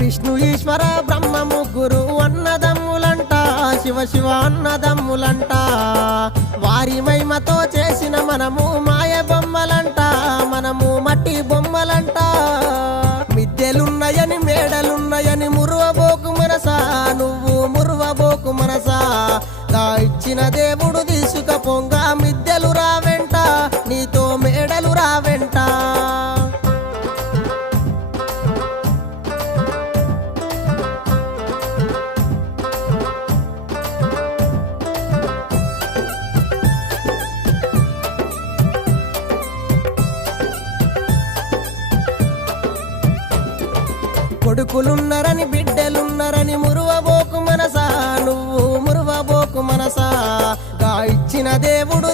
విష్ణు ఈశ్వర బ్రహ్మ ముగ్గురు అన్నదమ్ములంట, శివ శివ అన్నదమ్ములంట. వారి మహిమతో చేసిన మనము మాయ బొమ్మలంట, మనము మట్టి బొమ్మలంట. మిద్దెలున్నాయని మేడలున్నాయని మురువబోకు మనసా, నువ్వు మురువబోకు మనసా. దా ఇచ్చిన దేవుడు తీసుకపోంగ మిద్దెలు రావెంట, నీతో మేడలు రావెంట. కొడుకులున్నరని బిడ్డలున్నరని మురువబోకు మనసా, నువ్వు మురువబోకు మనసా. గా ఇచ్చిన దేవుడు